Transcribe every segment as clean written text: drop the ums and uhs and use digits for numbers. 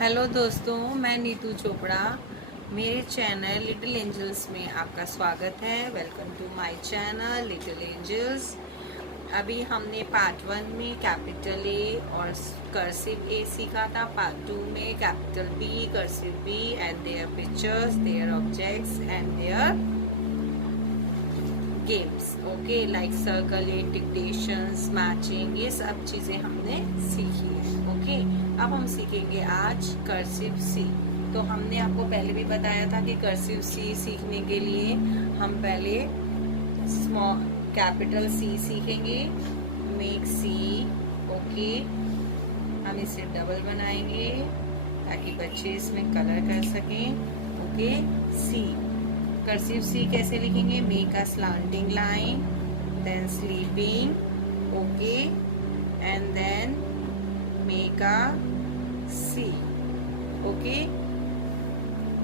Hello दोस्तों, मैं नीतू चोपड़ा। मेरे चैनल लिटिल एंजल्स में आपका स्वागत है। Welcome to my channel little angels. अभी हमने पार्ट 1 में कैपिटल ए और कर्सिव ए सीखा था। पार्ट 2 में capital B, cursive B and their pictures, their objects and their games. Okay, like circle, dictations, matching, ये सब चीजें हमने सीखी है। ओके, अब हम सीखेंगे आज कर्सिव सी। तो हमने आपको पहले भी बताया था कि कर्सिव सी सीखने के लिए हम पहले स्मॉल कैपिटल सी सीखेंगे, मेक सी। ओके, हम इसे डबल बनाएंगे ताकि बच्चे इसमें कलर कर सकें। ओके, सी कर्सिव सी कैसे लिखेंगे? Make a slanting line, then sleeping, okay, and then make a C. Okay,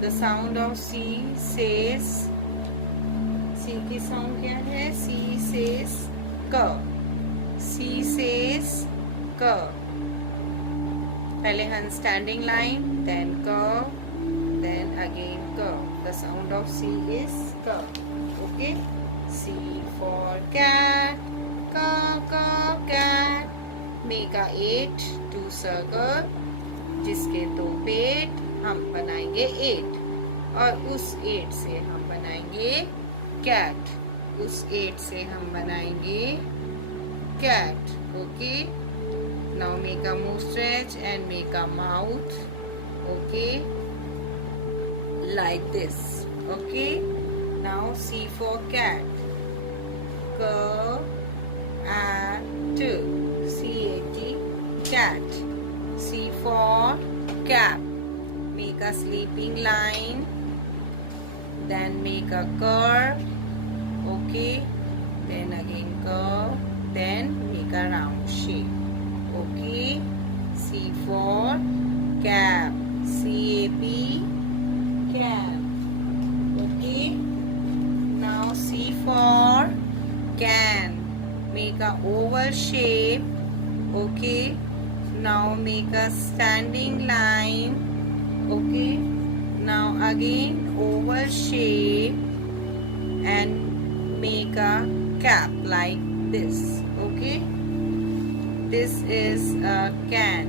the sound of C says, C की साउंड क्या है? सी सेज क, सी सेज क। पहले हम स्टैंडिंग लाइन, देन क, then again curve. The sound of C is curve. Okay, C for cat, cat. Make a 8 to circle, जिसके 2 पेट हम बनाएंगे 8 और उस 8 से हम बनाएंगे cat, उस 8 से हम बनाएंगे cat. Okay, now make a move stretch and make a mouth. Okay, like this. Okay, now C for cat, cat, cat. C for cap, make a sleeping line, then make a curve. Okay, then again curve, then make a round shape. Okay, C for cap, cap, cap. Okay, now C for can, make a oval shape. Okay, now make a standing line. Okay, now again oval shape and make a cap like this. Okay, this is a can,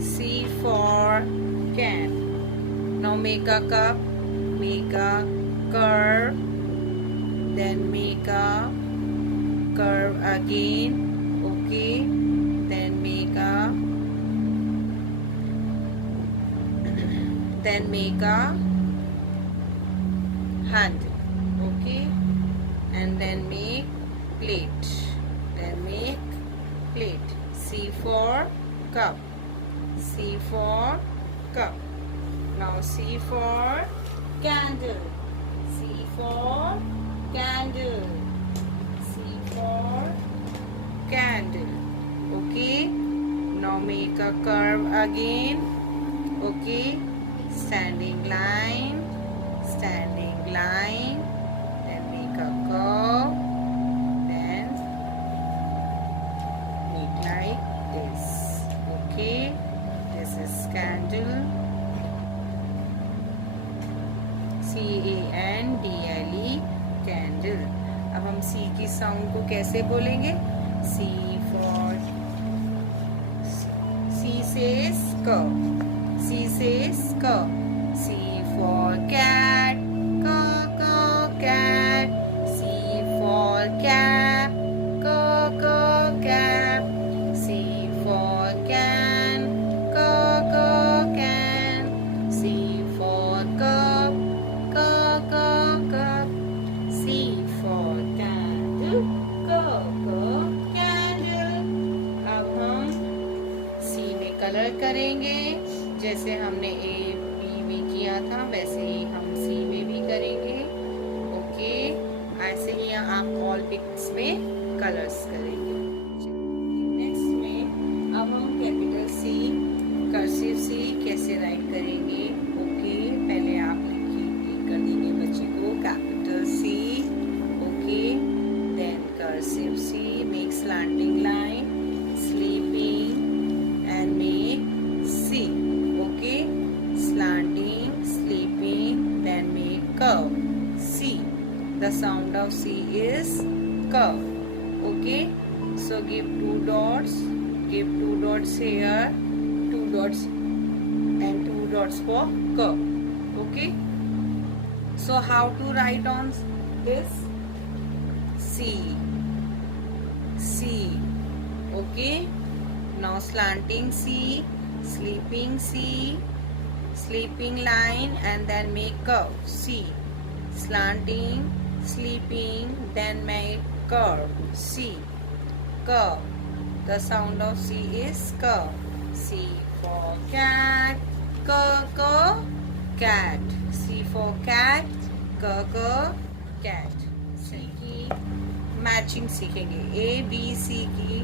C for can. Now make a cup, make a curve, then make a curve again. Okay, then make a handle. Okay, and then make plate, then make plate. C for cup, C for cup. Now C for candle, C for candle, C for candle. Okay, now make a curve again. Okay, standing line, then make a curve, then make like this. Okay, this is candle, CANDLE, candle. अब हम C की sound को कैसे बोलेंगे? C for C says क, C says क. C for cat, cat. C for cap, cap. C for can, can. C for cup, cup. C for candle, candle. अब हम C में कलर करेंगे, जैसे हमने A B में किया था वैसे ही हम C में भी करेंगे। ओके, ऐसे ही आप ऑल पिक्स में कलर्स करेंगे। नेक्स्ट में अब हम कैपिटल C, कर्सिव C कैसे राइट करेंगे? ओके, पहले आप कर देंगे बच्चे को capital C. Okay, then cursive C, make slanting line, sleeping and make C. Okay, of C is curve. Okay, so give two dots here, two dots and two dots for curve. Okay, so how to write on this? C. Okay, now slanting C, sleeping C, sleeping line, and then make curve. C, slanting, sleeping, then make curve. C, curve. The sound of C is curve. C for cat, cat. C for cat, cat. C की matching सीखेंगे, A B C की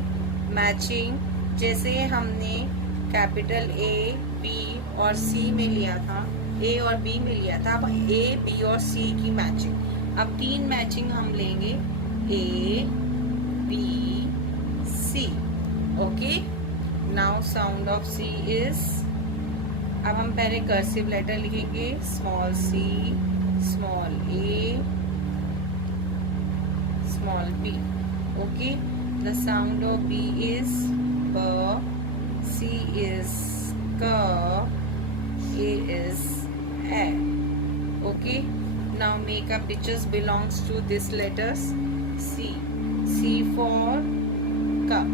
matching. जैसे हमने capital A B और C में लिया था, A और B में लिया था, अब A B और C की मैचिंग। अब 3 मैचिंग हम लेंगे, A B C। Okay, now sound of C is, अब हम पहले कर्सिव लेटर लिखेंगे, small C, small A, small b. Okay, the sound of B is b, C is k, A is a. Okay, now make up pictures belongs to this letters. C for cup,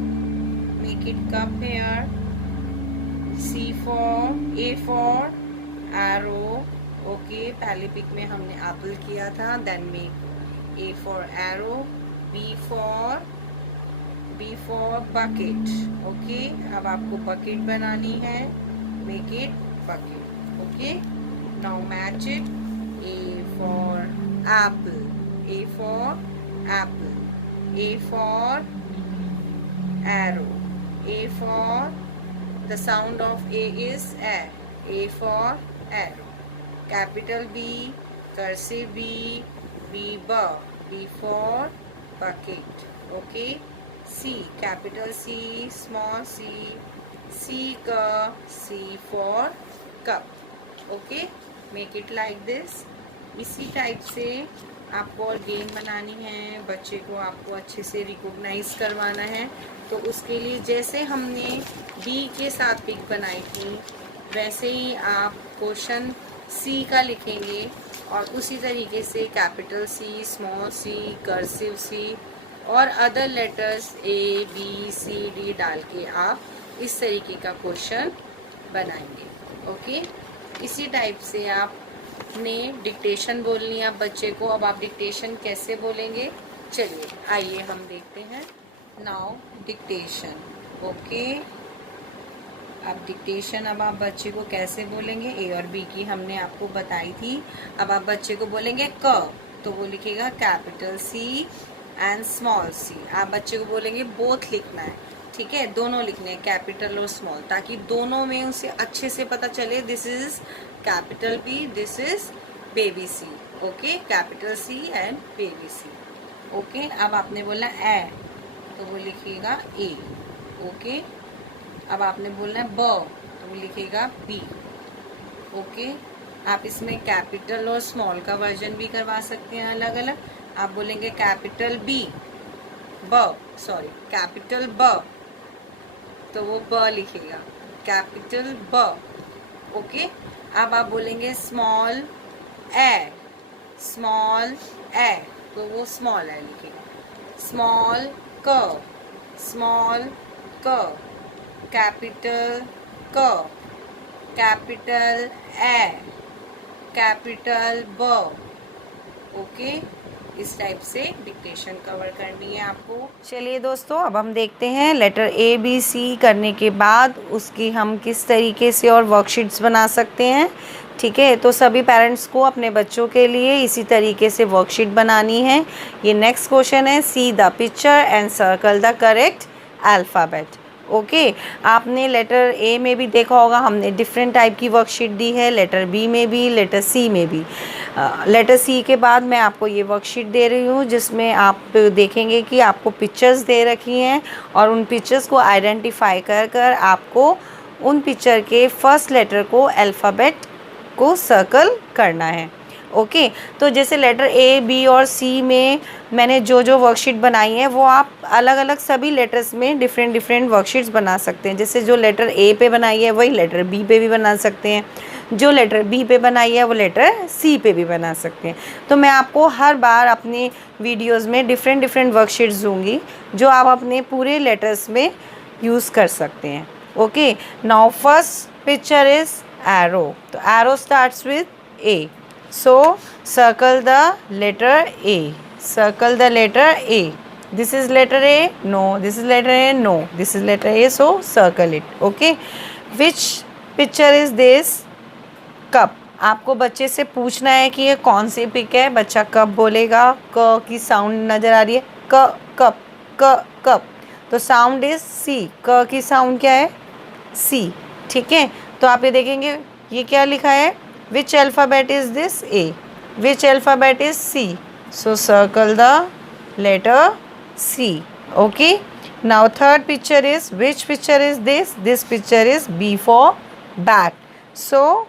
make it cup here. C for A for arrow. Okay, पहले pick में हमने Apple किया था, then make A for arrow. B for bucket. Okay, अब आपको bucket बनानी है, make it bucket. Okay, now match it. A for apple, A for apple, A for arrow, A for, the sound of A is A for arrow. Capital B, cursive B, B for bucket. Okay, C, capital C, small c, C for cup. Okay, make it like this. इसी type से आपको और game बनानी है, बच्चे को आपको अच्छे से रिकॉग्नाइज करवाना है। तो उसके लिए जैसे हमने B के साथ पिक बनाई थी, वैसे ही आप क्वेश्चन C का लिखेंगे और उसी तरीके से capital C, small c, cursive C और other letters A B C D डाल के आप इस तरीके का क्वेश्चन बनाएंगे। ओके, इसी टाइप से आपने डिक्टेशन बोलनी है बच्चे को। अब आप डिक्टेशन कैसे बोलेंगे, चलिए आइए हम देखते हैं। Now dictation. ओके, अब डिक्टेशन, अब आप बच्चे को कैसे बोलेंगे, A और B की हमने आपको बताई थी। अब आप बच्चे को बोलेंगे क, तो वो लिखेगा capital C and small c। आप बच्चे को बोलेंगे बोथ लिखना है, ठीक है, दोनों लिखने हैं, कैपिटल और स्मॉल, ताकि दोनों में उसे अच्छे से पता चले this is capital B, this is baby C। Okay, capital C and baby C। Okay, अब आपने बोलना ए, तो वो लिखेगा A। ओके, अब आपने बोलना है ब, तो वो लिखेगा B। ओके, आप इसमें कैपिटल और स्मॉल का वर्जन भी करवा सकते हैं अलग अलग। आप बोलेंगे कैपिटल कैपिटल ब, तो वो ब लिखेगा, कैपिटल ब। ओके, अब आप बोलेंगे स्मॉल ए, तो वो स्मॉल ए लिखेगा, स्मॉल क, कैपिटल ए, कैपिटल ब। ओके, इस टाइप से डिक्टेशन कवर करनी है आपको। चलिए दोस्तों, अब हम देखते हैं लेटर ABC करने के बाद उसकी हम किस तरीके से और वर्कशीट्स बना सकते हैं। ठीक है, तो सभी पेरेंट्स को अपने बच्चों के लिए इसी तरीके से वर्कशीट बनानी है। ये नेक्स्ट क्वेश्चन है, see the picture and circle the correct alphabet. Okay, आपने लेटर ए में भी देखा होगा, हमने डिफरेंट टाइप की वर्कशीट दी है, लेटर बी में भी, लेटर सी में भी। लेटर सी के बाद मैं आपको ये वर्कशीट दे रही हूँ जिसमें आप देखेंगे कि आपको पिक्चर्स दे रखी हैं और उन पिक्चर्स को आइडेंटिफाई कर कर आपको उन पिक्चर के फर्स्ट लेटर को अल्फ़ाबेट को सर्कल करना है। ओके। तो जैसे लेटर ए, बी और सी में मैंने जो जो वर्कशीट बनाई है वो आप अलग अलग सभी लेटर्स में डिफरेंट डिफरेंट वर्कशीट्स बना सकते हैं। जैसे जो लेटर ए पे बनाई है वही लेटर बी पे भी बना सकते हैं, जो लेटर बी पे बनाई है वो लेटर सी पे भी बना सकते हैं। तो मैं आपको हर बार अपने वीडियोस में डिफरेंट डिफरेंट वर्कशीट्स दूंगी जो आप अपने पूरे लेटर्स में यूज़ कर सकते हैं। Okay, now first picture is arrow. तो arrow starts with A, so circle the letter A, circle the letter A. This is letter A, no, this is letter A, no, this is letter A, so circle it. Okay, which picture is this? Cup. आपको बच्चे से पूछना है कि ये कौन सी pick है। बच्चा कप बोलेगा, क की साउंड नज़र आ रही है, क कप, क कप, तो साउंड इज सी। क की साउंड क्या है? सी। ठीक है, तो आप ये देखेंगे ये क्या लिखा है, which alphabet is this? A. Which alphabet is C? So circle the letter C. Okay, now third picture is, which picture is this? This picture is B for bat. So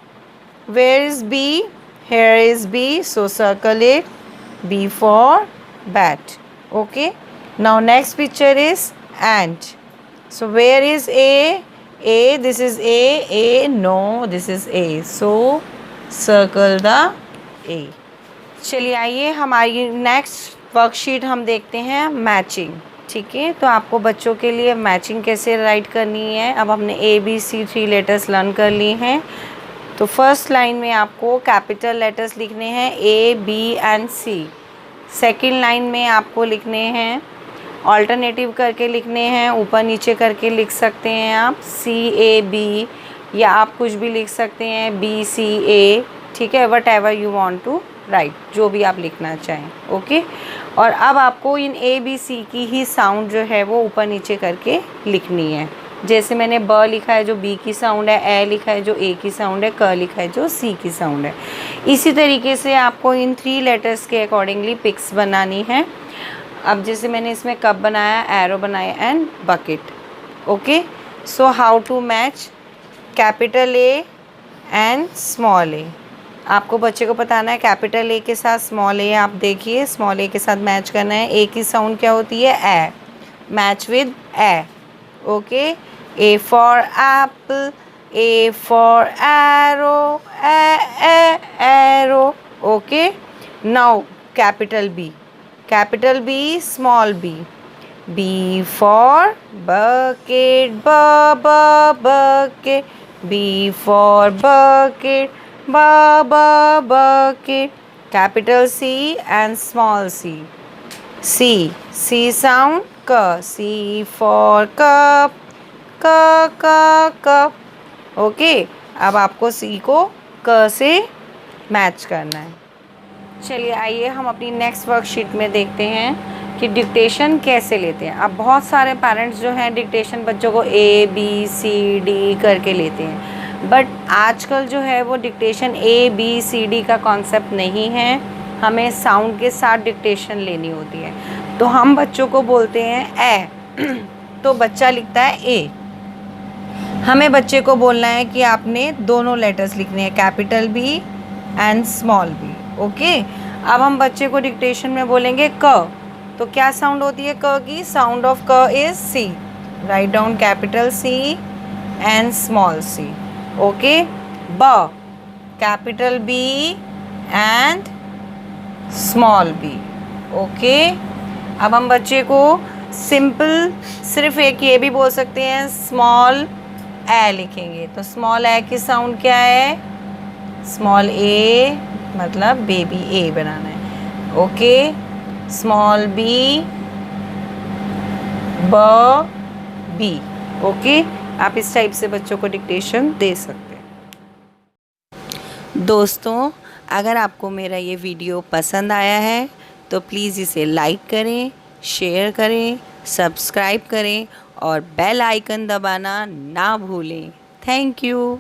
where is B? Here is B, so circle it, B for bat. Okay, now next picture is ant. So where is A? A, this is A, no, this is A, so circle the ए। चलिए आइए हमारी next worksheet हम देखते हैं matching. ठीक है, तो आपको बच्चों के लिए मैचिंग कैसे राइट करनी है। अब हमने A B C 3 letters learn कर लिए हैं। तो फर्स्ट लाइन में आपको कैपिटल लेटर्स लिखने हैं A B and C. Second line में आपको लिखने हैं, ऑल्टरनेटिव करके लिखने हैं, ऊपर नीचे करके लिख सकते हैं आप सी ए बी, या आप कुछ भी लिख सकते हैं बी सी ए। ठीक है, whatever you want to write, जो भी आप लिखना चाहें। ओके, और अब आपको इन ए बी सी की ही साउंड जो है वो ऊपर नीचे करके लिखनी है। जैसे मैंने ब लिखा है जो बी की साउंड है, ए लिखा है जो ए की साउंड है, क लिखा है जो सी की साउंड है। इसी तरीके से आपको इन 3 लेटर्स के अकॉर्डिंगली पिक्स बनानी है। अब जैसे मैंने इसमें कप बनाया, एरो बनाया and bucket. Okay, so how to match capital A and small A. आपको बच्चे को बताना है कैपिटल ए के साथ स्मॉल ए, आप देखिए स्मॉल ए के साथ मैच करना है। ए की साउंड क्या होती है? A, match with A. Okay, A for apple, A for arrow, arrow. Okay, now capital B, capital B small B, B for bucket, bucket. B for bucket, bucket. Capital C and small c. C sound k. C for cup, cup. Okay, अब आपको C को क से match करना है। चलिए आइए हम अपनी नेक्स्ट वर्कशीट में देखते हैं कि डिक्टेशन कैसे लेते हैं। अब बहुत सारे पेरेंट्स जो हैं डिक्टेशन बच्चों को ए बी सी डी करके लेते हैं, बट आजकल जो है वो dictation A B C D का कॉन्सेप्ट नहीं है, हमें साउंड के साथ डिक्टेशन लेनी होती है। तो हम बच्चों को बोलते हैं ए, तो बच्चा लिखता है ए। हमें बच्चे को बोलना है कि आपने दोनों लेटर्स लिखने हैं, capital B and small B. Okay, अब हम बच्चे को डिक्टेशन में बोलेंगे क, तो क्या साउंड होती है क की? साउंड ऑफ क is C. Right down capital C and small C. Okay, ब, capital B and small B. Okay, अब हम बच्चे को सिंपल सिर्फ एक ये भी बोल सकते हैं स्मॉल ए लिखेंगे, तो स्मॉल ए की साउंड क्या है? स्मॉल ए, मतलब बेबी ए बनाना है। ओके, स्मॉल बी, ब, बी। ओके, आप इस टाइप से बच्चों को डिक्टेशन दे सकते हैं। दोस्तों, अगर आपको मेरा ये वीडियो पसंद आया है तो प्लीज़ इसे लाइक करें, शेयर करें, सब्सक्राइब करें और बेल आइकन दबाना ना भूलें। Thank you.